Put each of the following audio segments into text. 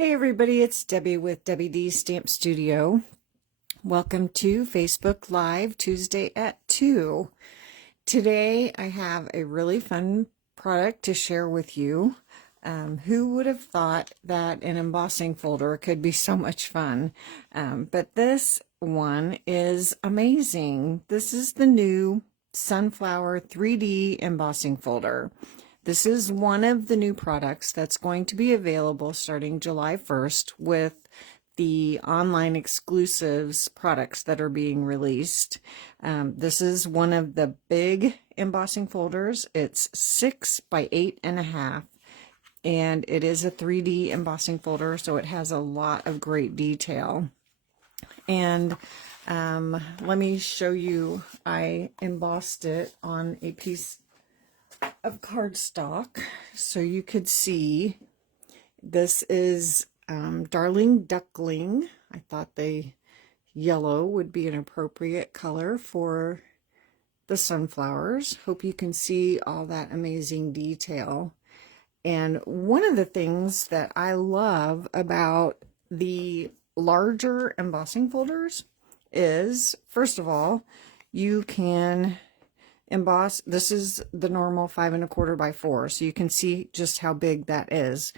Hey everybody, it's Debbie with Debbie D Stamp Studio. Welcome to Facebook Live Tuesday at 2. Today I have a really fun product to share with you. Who would have thought that an embossing folder could be so much fun? But this one is amazing. This is the new Sunflower 3D embossing folder. This is one of the new products that's going to be available starting July 1st with the online exclusives products that are being released. This is one of the big embossing folders. It's 6 by 8.5, and it is a 3D embossing folder, so it has a lot of great detail. And let me show you. I embossed it on a piece of cardstock so you could see. This is Darling Duckling. I thought the yellow would be an appropriate color for the sunflowers. Hope you can see all that amazing detail. And one of the things that I love about the larger embossing folders is, first of all, you can emboss. This is the normal 5 1/4 by 4, so you can see just how big that is.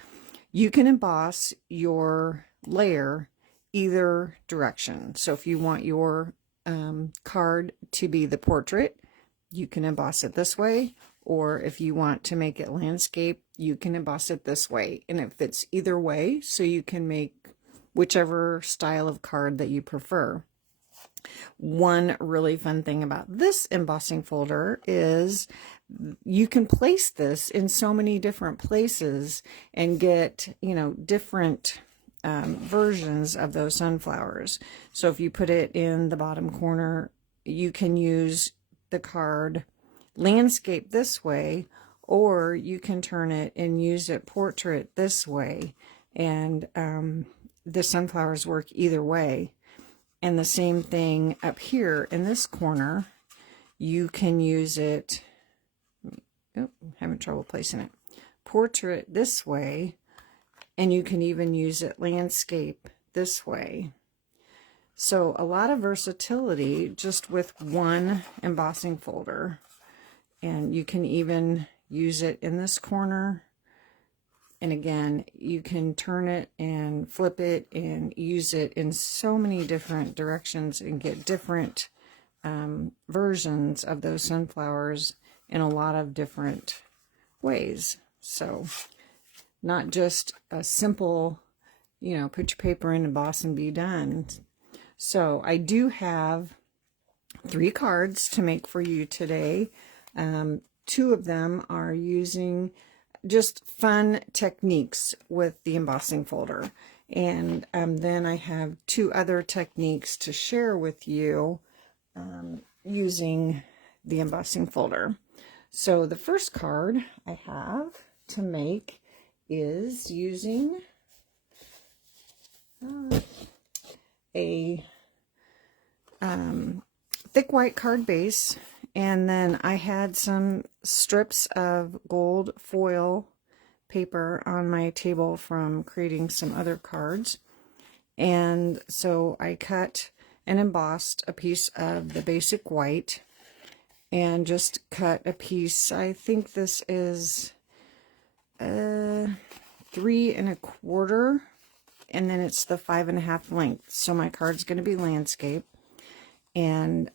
You can emboss your layer either direction. So if you want your card to be the portrait, you can emboss it this way, or if you want to make it landscape, you can emboss it this way, and it fits either way, so you can make whichever style of card that you prefer. One really fun thing about this embossing folder is you can place this in so many different places and get, different versions of those sunflowers. So if you put it in the bottom corner, you can use the card landscape this way, or you can turn it and use it portrait this way. And the sunflowers work either way. And the same thing up here in this corner, you can use it, having trouble placing it, portrait this way, and you can even use it landscape this way. So a lot of versatility just with one embossing folder. And you can even use it in this corner. And again, you can turn it and flip it and use it in so many different directions and get different versions of those sunflowers in a lot of different ways. So not just a simple, put your paper in, emboss, and be done. So I do have 3 cards to make for you today. 2 of them are using just fun techniques with the embossing folder, and then I have 2 other techniques to share with you using the embossing folder. So the first card I have to make is using a thick white card base. And then I had some strips of gold foil paper on my table from creating some other cards. And so I cut and embossed a piece of the basic white and just cut a piece. I think this is 3 1/4, and then it's the 5 1/2 length. So my card's going to be landscape. And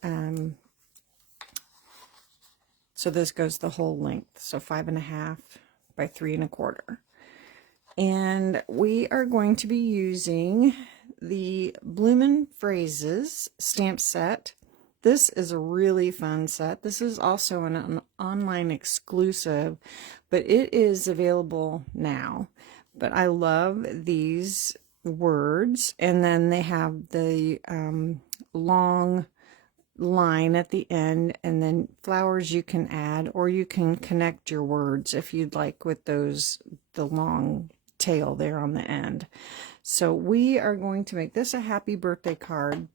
so this goes the whole length, so 5 1/2 by 3 1/4. And we are going to be using the Bloomin' Phrases stamp set. This is a really fun set. This is also an online exclusive, but it is available now. But I love these words, and then they have the long line at the end, and then flowers you can add, or you can connect your words if you'd like with the long tail there on the end. So we are going to make this a happy birthday card.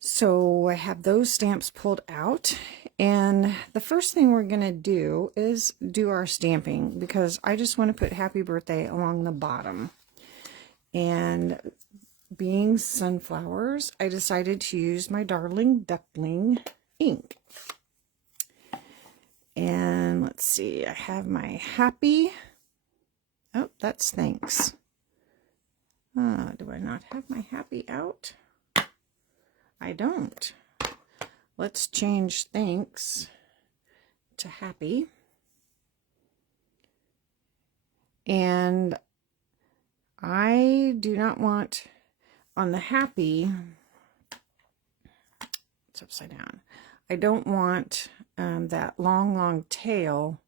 So I have those stamps pulled out, And the first thing we're going to do is do our stamping, because I just want to put happy birthday along the bottom. And being sunflowers, I decided to use my Darling Duckling ink. And let's see, I have my happy. Oh, that's thanks. Do I not have my happy out? I don't. Let's change thanks to happy. And I do not want on the happy, it's upside down. I don't want that long tail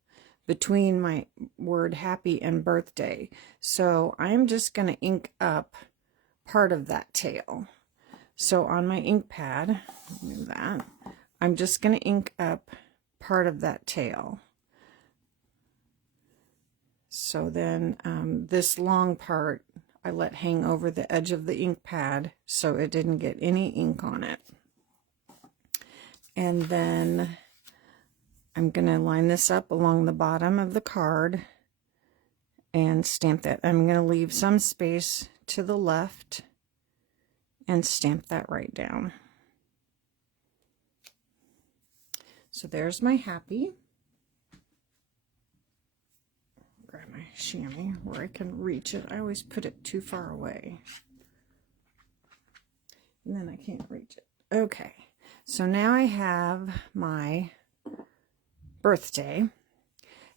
between my word happy and birthday. So I'm just going to ink up part of that tail. So on my ink pad, move that, I'm just going to ink up part of that tail. So then this long part I let hang over the edge of the ink pad so it didn't get any ink on it. And then I'm going to line this up along the bottom of the card and stamp that. I'm going to leave some space to the left and stamp that right down. So there's my happy. Grab my chamois where I can reach it. I always put it too far away. And then I can't reach it. Okay, so now I have my birthday,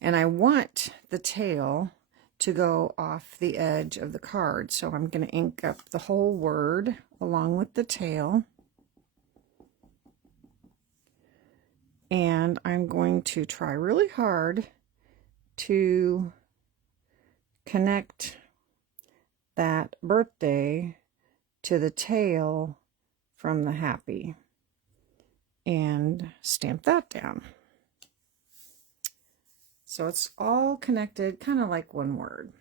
and I want the tail to go off the edge of the card. So I'm going to ink up the whole word along with the tail. And I'm going to try really hard to connect that birthday to the tail from the happy and stamp that down. So it's all connected, kind of like one word.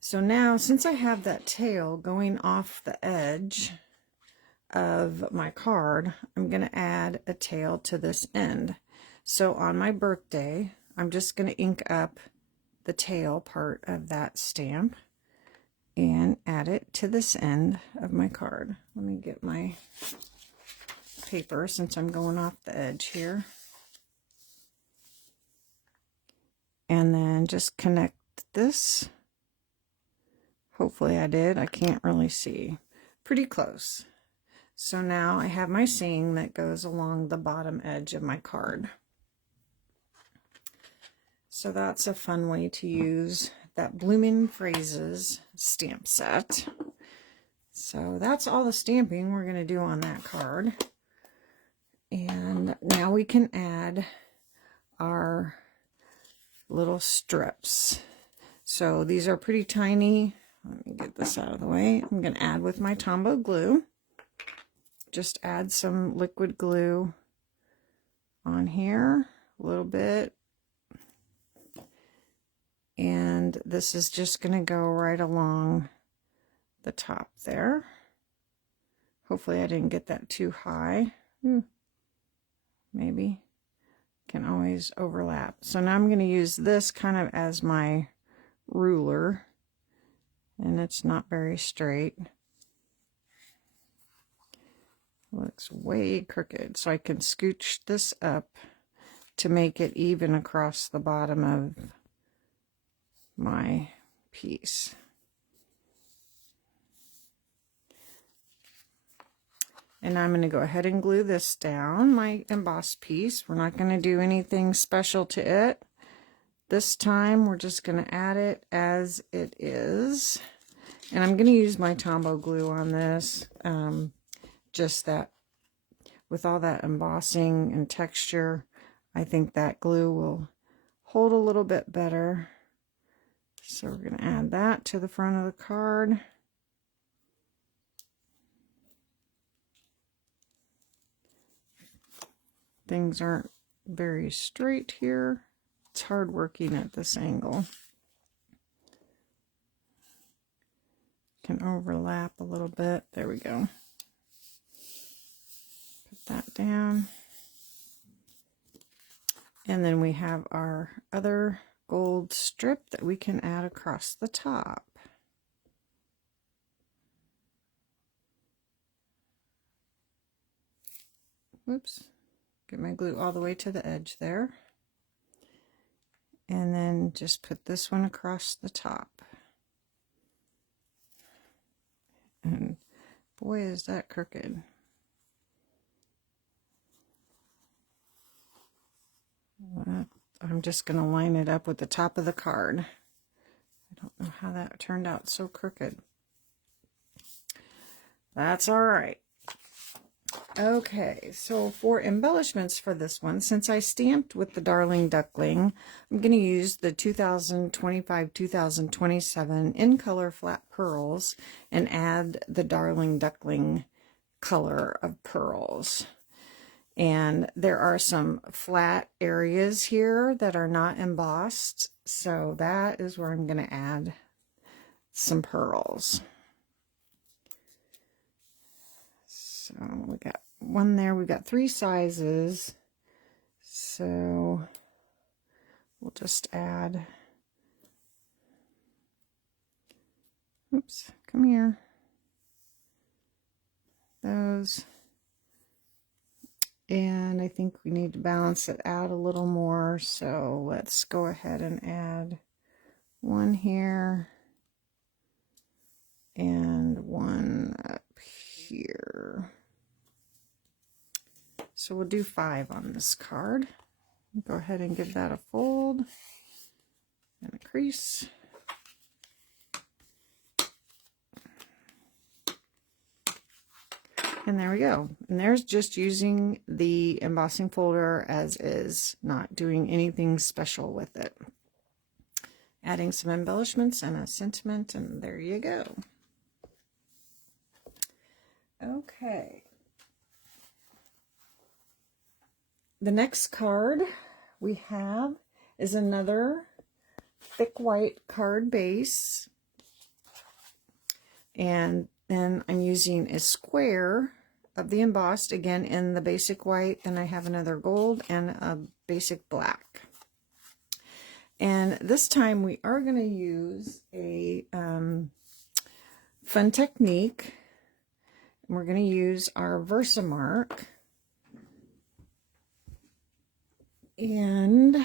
So now, since I have that tail going off the edge of my card, I'm going to add a tail to this end. So on my birthday, I'm just going to ink up the tail part of that stamp and add it to this end of my card. Let me get my paper since I'm going off the edge here. And then just connect this. Hopefully I did. I can't really see. Pretty close. So now I have my saying that goes along the bottom edge of my card. So that's a fun way to use that Blooming Phrases stamp set. So that's all the stamping we're going to do on that card. And now we can add our little strips. So these are pretty tiny. Let me get this out of the way. I'm going to add with my Tombow glue. Just add some liquid glue on here, a little bit. And this is just going to go right along the top there. Hopefully I didn't get that too high. Maybe. Can always overlap. So now I'm going to use this kind of as my ruler, and it's not very straight. Looks way crooked, so I can scooch this up to make it even across the bottom of my piece. And I'm going to go ahead and glue this down, my embossed piece. We're not going to do anything special to it. This time we're just going to add it as it is. And I'm going to use my Tombow glue on this. Just that, with all that embossing and texture, I think that glue will hold a little bit better. So we're going to add that to the front of the card. Things aren't very straight here. It's hard working at this angle. Can overlap a little bit. There we go. Put that down. And then we have our other gold strip that we can add across the top. Whoops, get my glue all the way to the edge there. And then just put this one across the top. And boy, is that crooked. I'm just going to line it up with the top of the card. I don't know how that turned out so crooked. That's all right. Okay, so for embellishments for this one, since I stamped with the Darling Duckling, I'm going to use the 2025-2027 in color flat pearls and add the Darling Duckling color of pearls. And there are some flat areas here that are not embossed, so that is where I'm going to add some pearls. So we got one there. We got 3 sizes, so we'll just add, oops, come here, those. And I think we need to balance it out a little more, so let's go ahead and add one here and one up here. So we'll do 5 on this card. Go ahead and give that a fold and a crease. And there we go. And there's just using the embossing folder as is, not doing anything special with it. Adding some embellishments and a sentiment, and there you go. Okay. The next card we have is another thick white card base. And then I'm using a square of the embossed, again in the basic white. Then I have another gold and a basic black. And this time we are going to use a fun technique. We're going to use our Versamark. And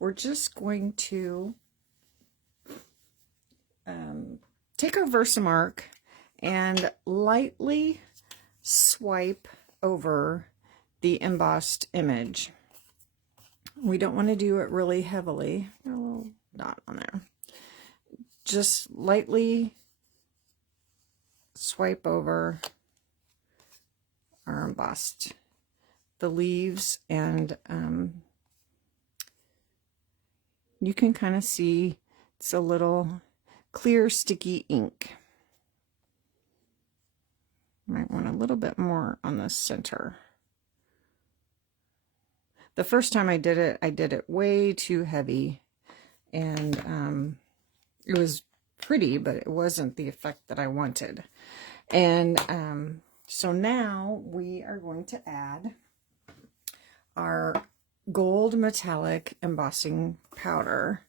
we're just going to take our Versamark and lightly swipe over the embossed image. We don't want to do it really heavily. Got a little dot on there. Just lightly swipe over our embossed, the leaves, and you can kind of see it's a little clear sticky ink. Might want a little bit more on the center. The first time I did it way too heavy, and it was pretty, but it wasn't the effect that I wanted. And so now we are going to add our gold metallic embossing powder.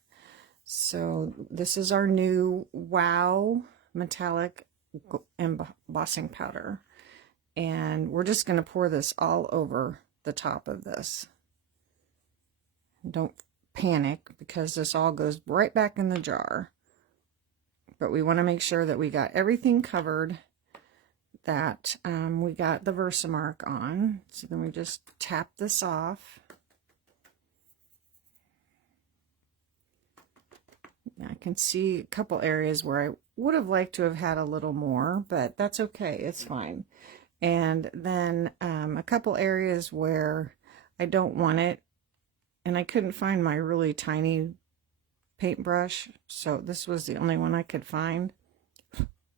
So this is our new Wow metallic embossing powder, and we're just going to pour this all over the top of this. Don't panic, because this all goes right back in the jar, but we want to make sure that we got everything covered, that we got the Versamark on. So then we just tap this off. I can see a couple areas where I would have liked to have had a little more, but that's okay, it's fine. And then a couple areas where I don't want it, and I couldn't find my really tiny paintbrush, so this was the only one I could find.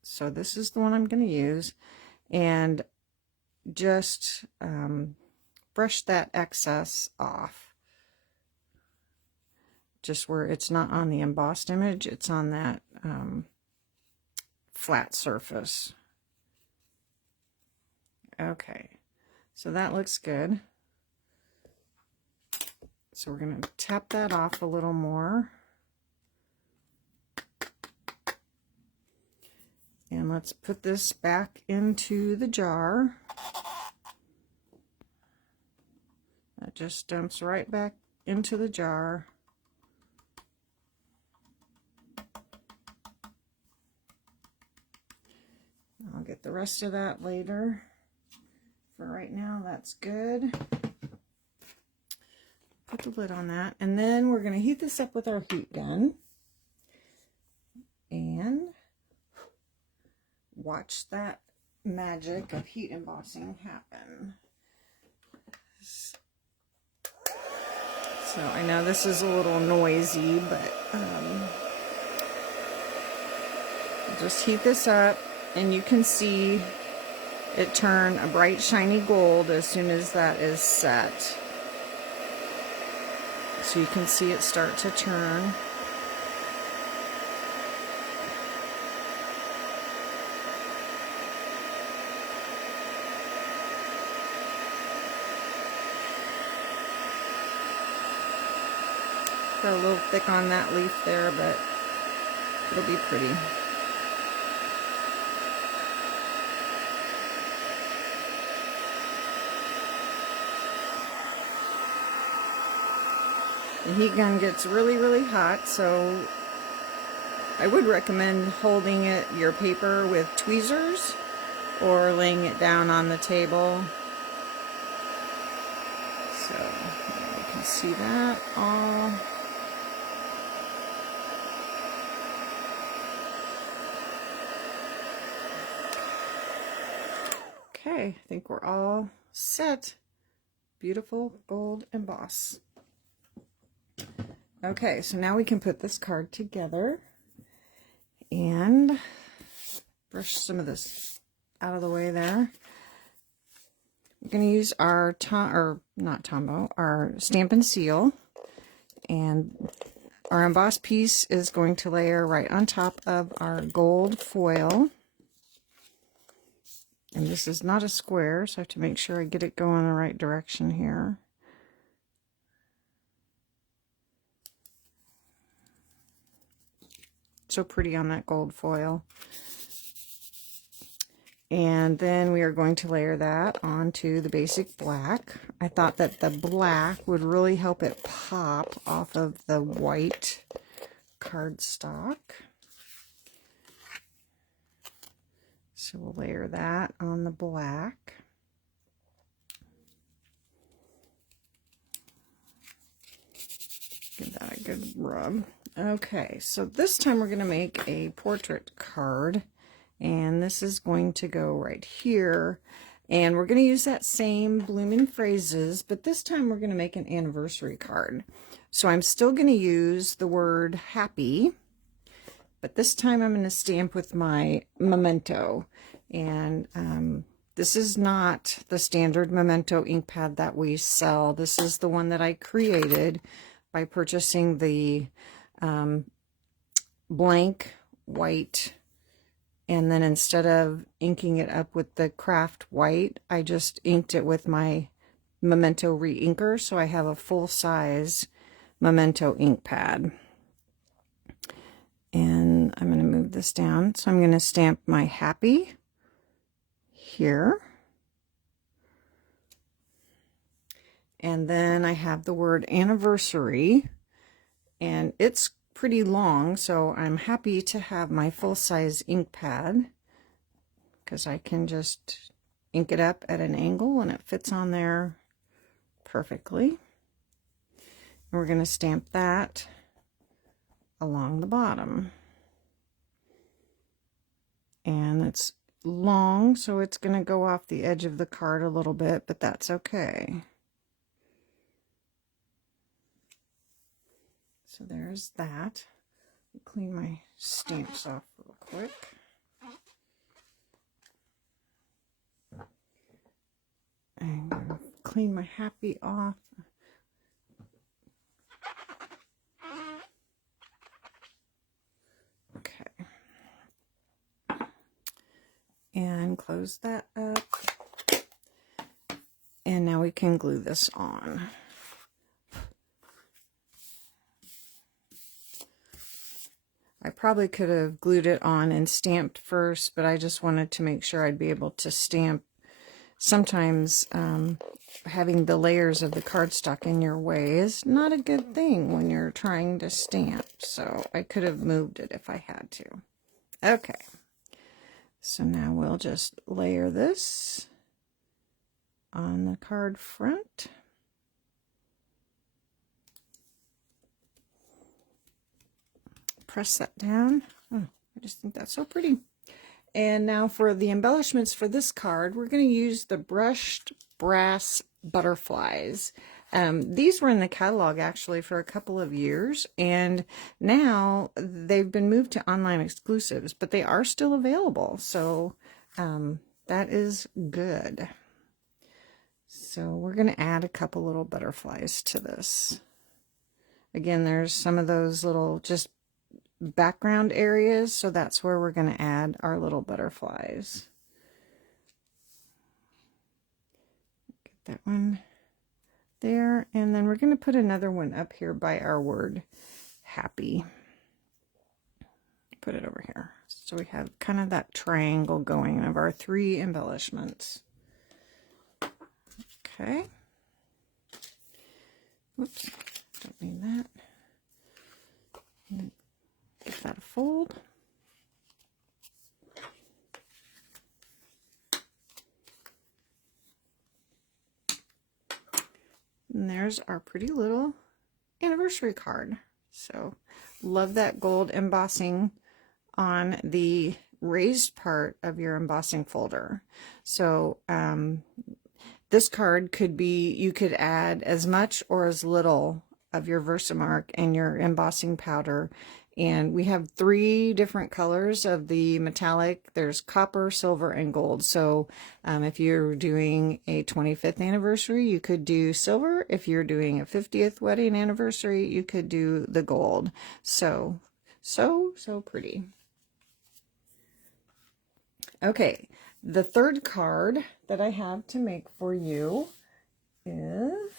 So this is the one I'm going to use, and just brush that excess off. Just where it's not on the embossed image, it's on that flat surface. Okay, so that looks good. So we're going to tap that off a little more. And let's put this back into the jar. That just dumps right back into the jar. I'll get the rest of that later. For right now, that's good. Put the lid on that. And then we're going to heat this up with our heat gun. And watch that magic of heat embossing happen. So I know this is a little noisy, but just heat this up, and you can see it turn a bright shiny gold as soon as that is set. So you can see it start to turn. Got a little thick on that leaf there, but it'll be pretty. The heat gun gets really, really hot, so I would recommend holding your paper with tweezers or laying it down on the table. So you can see that all. Okay, I think we're all set. Beautiful gold emboss. Okay, so now we can put this card together and brush some of this out of the way there. We're going to use our our Stampin' Seal, and our embossed piece is going to layer right on top of our gold foil. And this is not a square, so I have to make sure I get it going the right direction here. So pretty on that gold foil. And then we are going to layer that onto the basic black. I thought that the black would really help it pop off of the white cardstock. So we'll layer that on the black. Give that a good rub. Okay, so this time we're going to make a portrait card, and this is going to go right here, and we're going to use that same blooming phrases, but this time we're going to make an anniversary card. So I'm still going to use the word happy, but this time I'm going to stamp with my memento, and this is not the standard memento ink pad that we sell. This is the one that I created by purchasing the blank white, and then instead of inking it up with the craft white, I just inked it with my memento re-inker, so I have a full-size memento ink pad. And I'm going to move this down, so I'm going to stamp my happy here, and then I have the word anniversary, and it's pretty long, so I'm happy to have my full-size ink pad because I can just ink it up at an angle and it fits on there perfectly. And we're going to stamp that along the bottom, and it's long, so it's going to go off the edge of the card a little bit, but that's okay. So there's that. Clean my stamps off real quick. And I'm going to clean my happy off. Okay. And close that up. And now we can glue this on. I probably could have glued it on and stamped first, but I just wanted to make sure I'd be able to stamp. Sometimes having the layers of the cardstock in your way is not a good thing when you're trying to stamp. So I could have moved it if I had to. Okay. So now we'll just layer this on the card front. Press that down. Oh, I just think that's so pretty. And now for the embellishments for this card, we're going to use the brushed brass butterflies. These were in the catalog actually for a couple of years, and now they've been moved to online exclusives, but they are still available. So that is good. So we're going to add a couple little butterflies to this. Again, there's some of those little just background areas, so that's where we're going to add our little butterflies. Get that one there, and then we're going to put another one up here by our word happy. Put it over here, so we have kind of that triangle going of our 3 embellishments. Okay. Whoops, don't need that. Give that a fold. And there's our pretty little anniversary card. So love that gold embossing on the raised part of your embossing folder. So this card could be, you could add as much or as little of your Versamark and your embossing powder. And we have 3 different colors of the metallic. There's copper, silver, and gold. So if you're doing a 25th anniversary, you could do silver. If you're doing a 50th wedding anniversary, you could do the gold. So pretty. Okay, the third card that I have to make for you is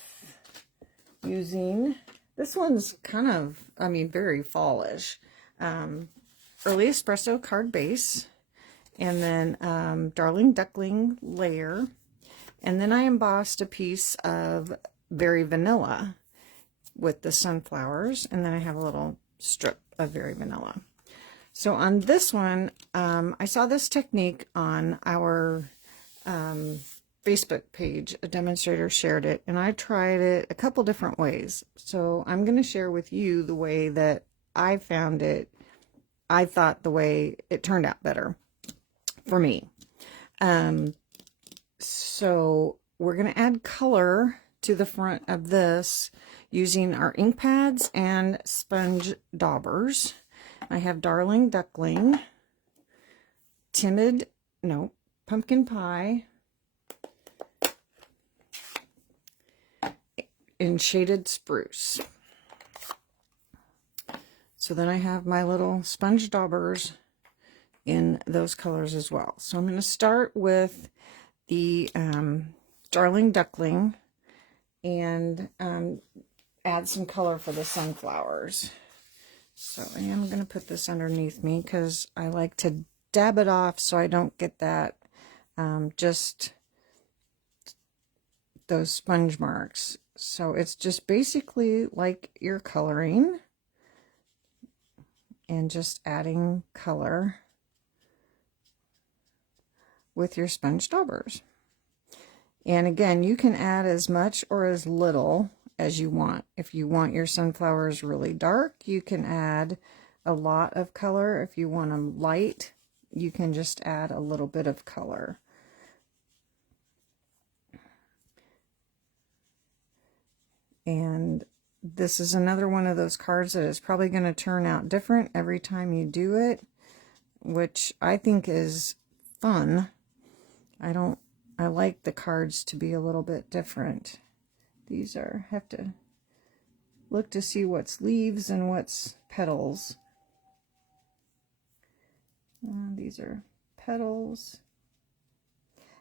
using... This one's kind of, I mean, very fallish. Early Espresso card base, and then Darling Duckling layer, and then I embossed a piece of Very Vanilla with the sunflowers, and then I have a little strip of Very Vanilla. So on this one, I saw this technique on our Facebook page. A demonstrator shared it, and I tried it a couple different ways. So I'm going to share with you the way that I found it. I thought the way it turned out better for me. So we're going to add color to the front of this using our ink pads and sponge daubers. I have Darling Duckling, Pumpkin Pie, in Shaded Spruce. So then I have my little sponge daubers in those colors as well. So I'm going to start with the Darling Duckling and add some color for the sunflowers. So I am going to put this underneath me because I like to dab it off so I don't get that just those sponge marks. So it's just basically like you're coloring and just adding color with your sponge daubers. And again, you can add as much or as little as you want. If you want your sunflowers really dark, you can add a lot of color. If you want them light, you can just add a little bit of color. And this is another one of those cards that is probably going to turn out different every time you do it, which I think is fun. I like the cards to be a little bit different. These have to look to see what's leaves and what's petals. These are petals.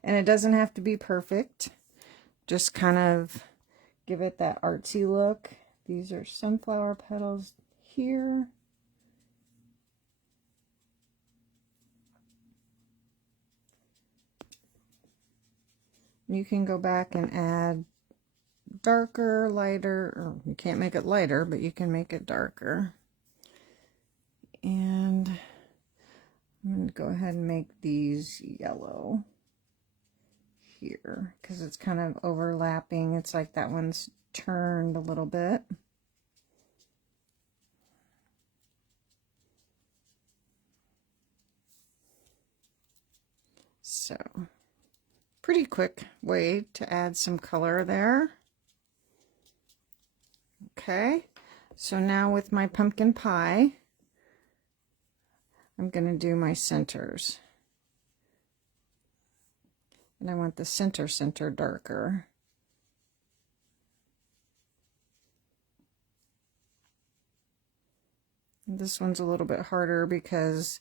And it doesn't have to be perfect. Just kind of give it that artsy look. These are sunflower petals here. You can go back and add darker, lighter, or you can't make it lighter, but you can make it darker. And I'm going to go ahead and make these yellow here because it's kind of overlapping. It's like that one's turned a little bit. So, pretty quick way to add some color there. Okay, so now with my pumpkin pie, I'm going to do my centers. And I want the center darker. This one's a little bit harder because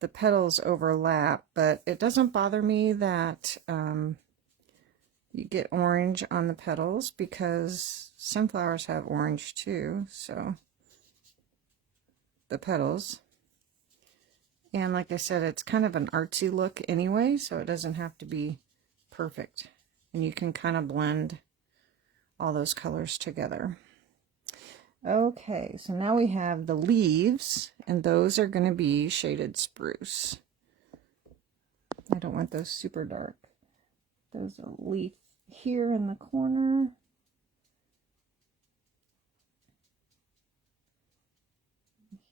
the petals overlap, but it doesn't bother me that you get orange on the petals because sunflowers have orange too, so the petals. And like I said, it's kind of an artsy look anyway, so it doesn't have to be perfect. And you can kind of blend all those colors together. Okay, so now we have the leaves, and those are going to be shaded spruce. I don't want those super dark. There's a leaf here in the corner.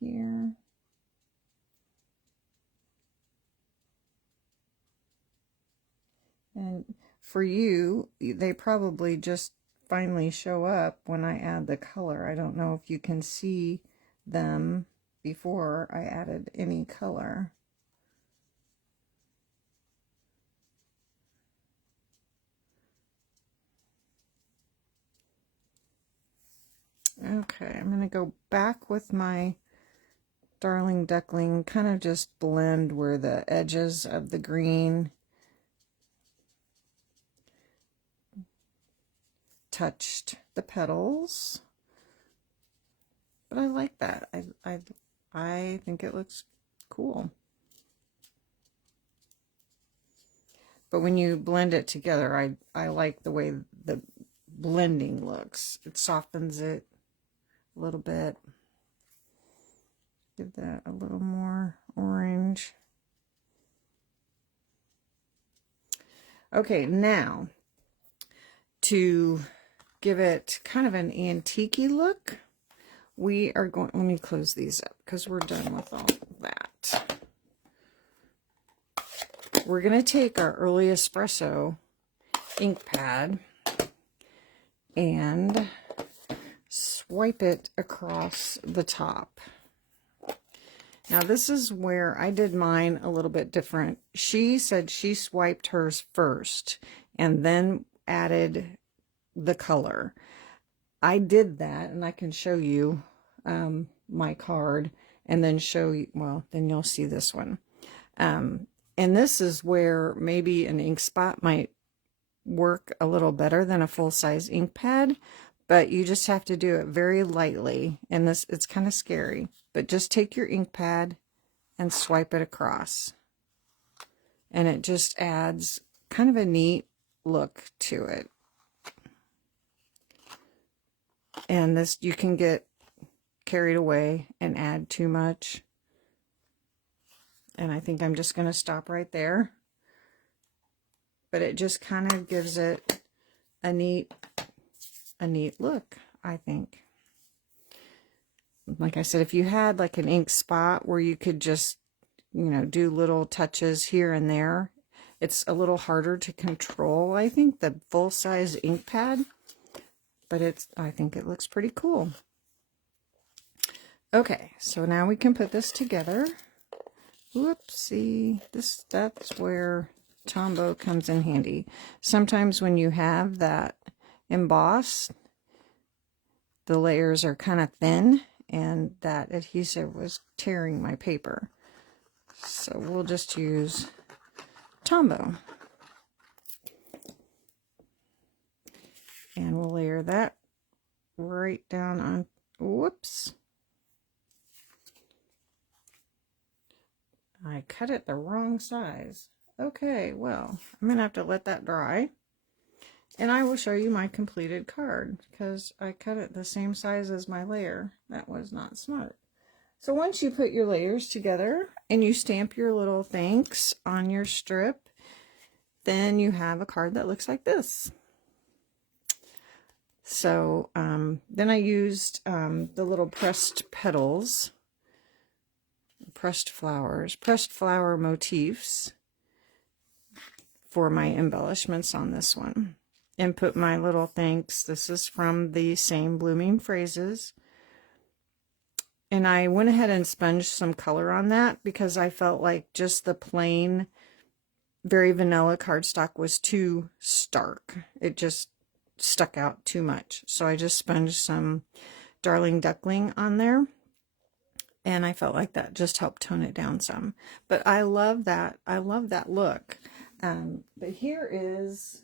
Here. And for you, they probably just finally show up when I add the color. I don't know if you can see them before I added any color. Okay, I'm going to go back with my Darling Duckling, kind of just blend where the edges of the green touched the petals. But I like that. I think it looks cool. But when you blend it together, I like the way the blending looks. It softens it a little bit. Give that a little more orange. Okay, now to give it kind of an antique-y look, we are going, let me close these up because we're done with all that. We're going to take our early espresso ink pad and swipe it across the top. Now this is where I did mine a little bit different. She said she swiped hers first and then added the color. I did that, and I can show you my card and then show you, well, then you'll see this one. And this is where maybe an ink spot might work a little better than a full-size ink pad, but you just have to do it very lightly. And this, it's kind of scary, but just take your ink pad and swipe it across. And it just adds kind of a neat look to it. And this, you can get carried away and add too much. And I think I'm just going to stop right there. But it just kind of gives it a neat look, I think. Like I said, if you had like an ink spot where you could just, you know, do little touches here and there, it's a little harder to control, I think, the full-size ink pad. But I think it looks pretty cool. Okay, so now we can put this together. Whoopsie, that's where Tombow comes in handy. Sometimes when you have that embossed, the layers are kind of thin, and that adhesive was tearing my paper. So we'll just use Tombow. And we'll layer that right down on, whoops. I cut it the wrong size. Okay, well, I'm going to have to let that dry. And I will show you my completed card because I cut it the same size as my layer. That was not smart. So once you put your layers together and you stamp your little thanks on your strip, then you have a card that looks like this. So then I used the little pressed petals, pressed flower motifs for my embellishments on this one. And put my little thanks. This is from the same Blooming Phrases. And I went ahead and sponged some color on that because I felt like just the plain, very vanilla cardstock was too stark. It just stuck out too much. So I just sponged some Darling Duckling on there. And I felt like that just helped tone it down some. But I love that. I love that look. But here is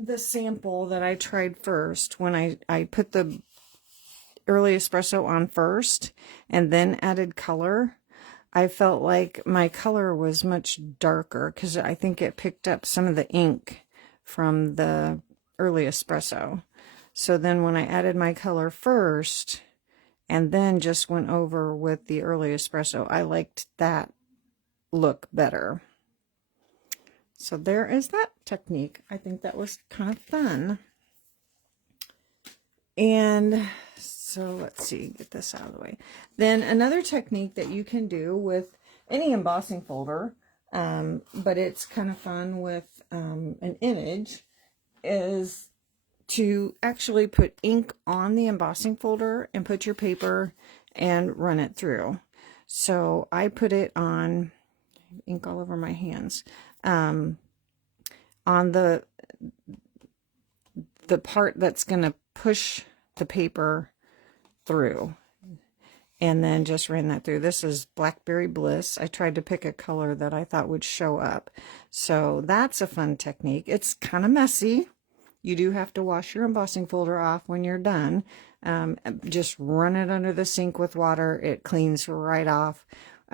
the sample that I tried first when I put the early espresso on first and then added color. I felt like my color was much darker because I think it picked up some of the ink from the early espresso. So then when I added my color first and then just went over with the early espresso, I liked that look better. So there is that technique. I think that was kind of fun. And so let's see, get this out of the way. Then another technique that you can do with any embossing folder, but it's kind of fun with an image, is to actually put ink on the embossing folder and put your paper and run it through. So I put it on, ink all over my hands, on the part that's going to push the paper through, and then just ran that through. This is Blackberry Bliss. I tried to pick a color that I thought would show up. So that's a fun technique. It's kind of messy. You do have to wash your embossing folder off when you're done. Just run it under the sink with water. It cleans right off.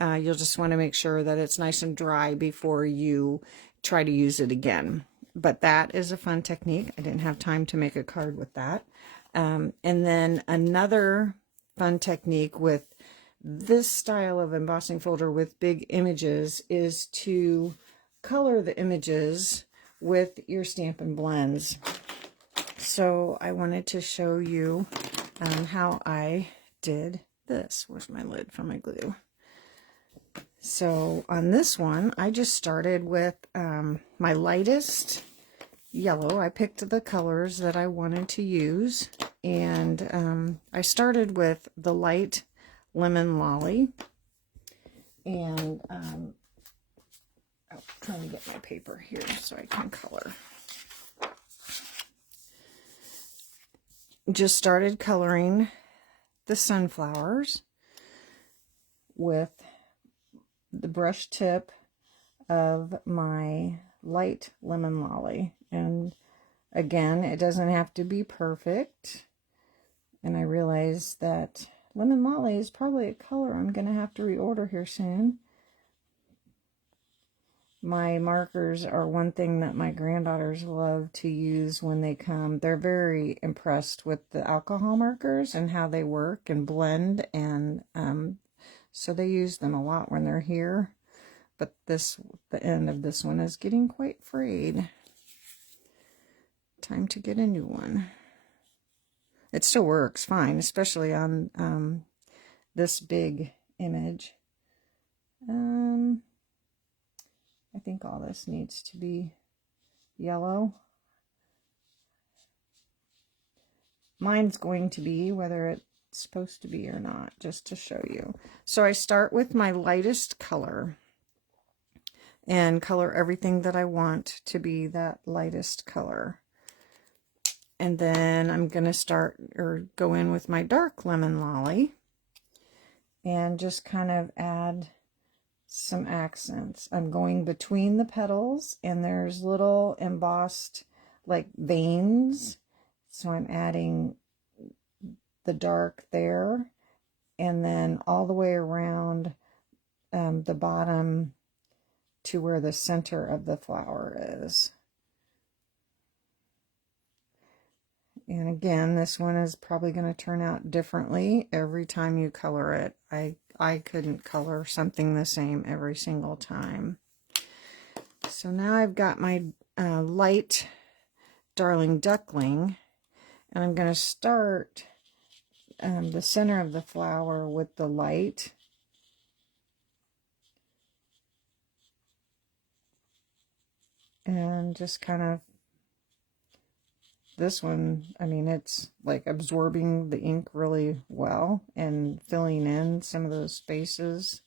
You'll just want to make sure that it's nice and dry before you try to use it again. But that is a fun technique. I didn't have time to make a card with that. And then another fun technique with this style of embossing folder with big images is to color the images with your Stampin' blends. So I wanted to show you how I did this. Where's my lid for my glue? So on this one, I just started with my lightest yellow. I picked the colors that I wanted to use, and I started with the light Lemon Lolly, and I'm trying to get my paper here so I can color. Just started coloring the sunflowers with the brush tip of my light Lemon Lolly. And again, it doesn't have to be perfect. And I realize that Lemon Lolly is probably a color I'm going to have to reorder here soon. My markers are one thing that my granddaughters love to use when they come. They're very impressed with the alcohol markers and how they work and blend, and so they use them a lot when they're here. But the end of this one is getting quite frayed. Time to get a new one. It still works fine, especially on this big image. I think all this needs to be yellow. Mine's going to be, whether it's supposed to be or not, just to show you. So I start with my lightest color and color everything that I want to be that lightest color. And then I'm going to start or go in with my dark Lemon Lolly and just kind of add some accents. I'm going between the petals, and there's little embossed like veins. So I'm adding the dark there, and then all the way around the bottom to where the center of the flower is. And again, this one is probably going to turn out differently every time you color it. I couldn't color something the same every single time. So now I've got my light Darling Duckling, and I'm going to start the center of the flower with the light. And just kind of, this one, I mean, it's like absorbing the ink really well and filling in some of those spaces.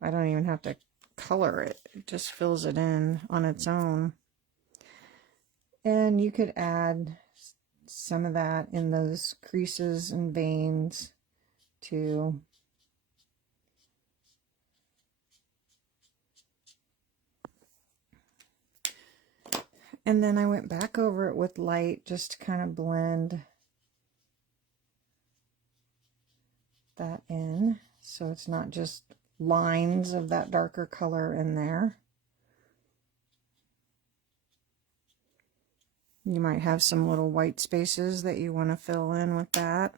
I don't even have to color it. It just fills it in on its own. And you could add some of that in those creases and veins too. And then I went back over it with light just to kind of blend that in, so it's not just lines of that darker color in there. You might have some little white spaces that you want to fill in with that.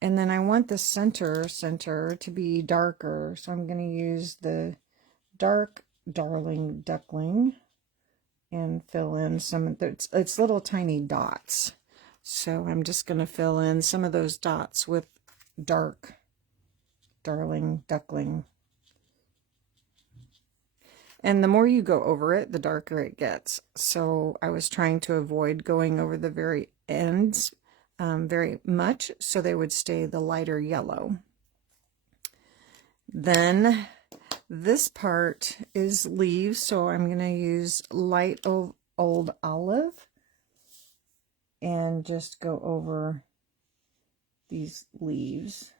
And then I want the center to be darker, so I'm going to use the dark Darling Duckling and fill in some of the, it's little tiny dots. So I'm just going to fill in some of those dots with dark Darling Duckling. And the more you go over it, the darker it gets. So I was trying to avoid going over the very ends very much, so they would stay the lighter yellow. Then this part is leaves, so I'm going to use light old olive and just go over these leaves.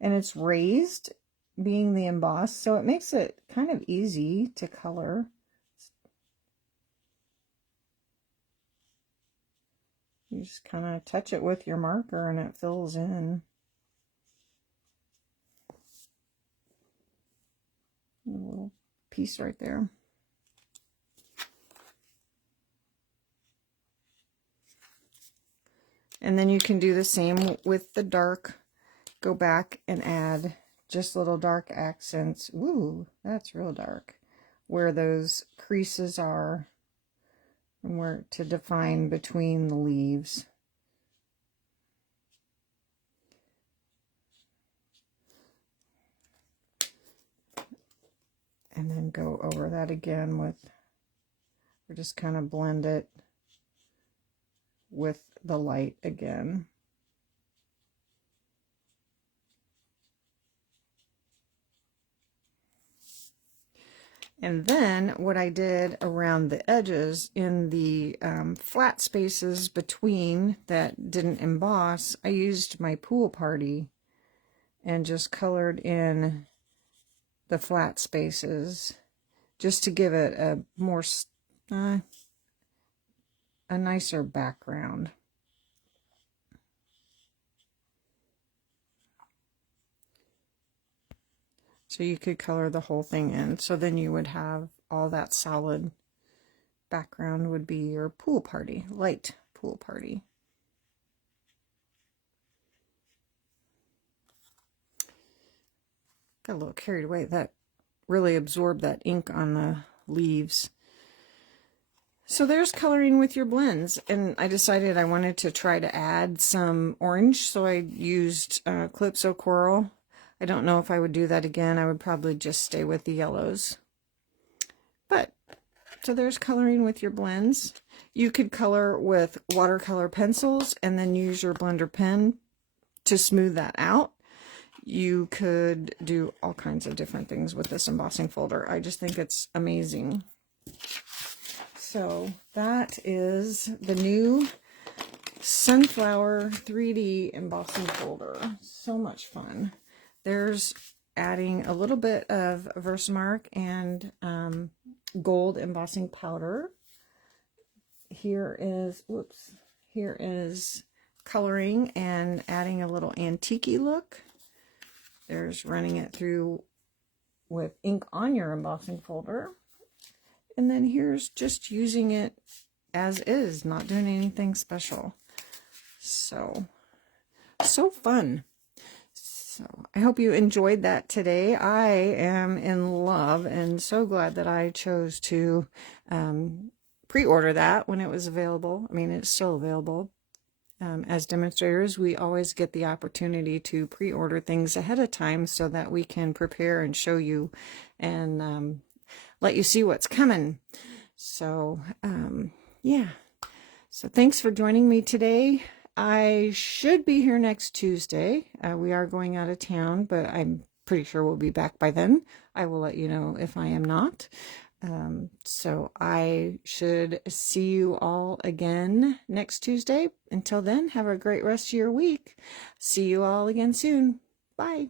And it's raised, being the embossed, so it makes it kind of easy to color. You just kind of touch it with your marker and it fills in. A little piece right there. And then you can do the same with the dark. Go back and add just little dark accents. Ooh, that's real dark. Where those creases are, and where to define between the leaves. And then go over that again with, or just kind of blend it with the light again. And then what I did around the edges in the flat spaces between that didn't emboss, I used my Pool Party and just colored in the flat spaces just to give it a more a nicer background. So you could color the whole thing in, so then you would have all that solid background would be your Pool Party, light Pool Party. Got a little carried away. That really absorbed that ink on the leaves. So there's coloring with your blends, and I decided I wanted to try to add some orange, so I used Calypso Coral. I don't know if I would do that again. I would probably just stay with the yellows. But, so there's coloring with your blends. You could color with watercolor pencils and then use your blender pen to smooth that out. You could do all kinds of different things with this embossing folder. I just think it's amazing. So that is the new Sunflower 3D embossing folder. So much fun. There's adding a little bit of Versamark and gold embossing powder. Here is, whoops, here is coloring and adding a little antique-y look. There's running it through with ink on your embossing folder. And then here's just using it as is, not doing anything special. So fun. So I hope you enjoyed that today. I am in love and so glad that I chose to pre-order that when it was available. I mean, it's still available. As demonstrators, we always get the opportunity to pre-order things ahead of time so that we can prepare and show you and let you see what's coming. So, yeah. So thanks for joining me today. I should be here next Tuesday. We are going out of town, but I'm pretty sure we'll be back by then. I will let you know if I am not. So I should see you all again next Tuesday. Until then, have a great rest of your week. See you all again soon. Bye.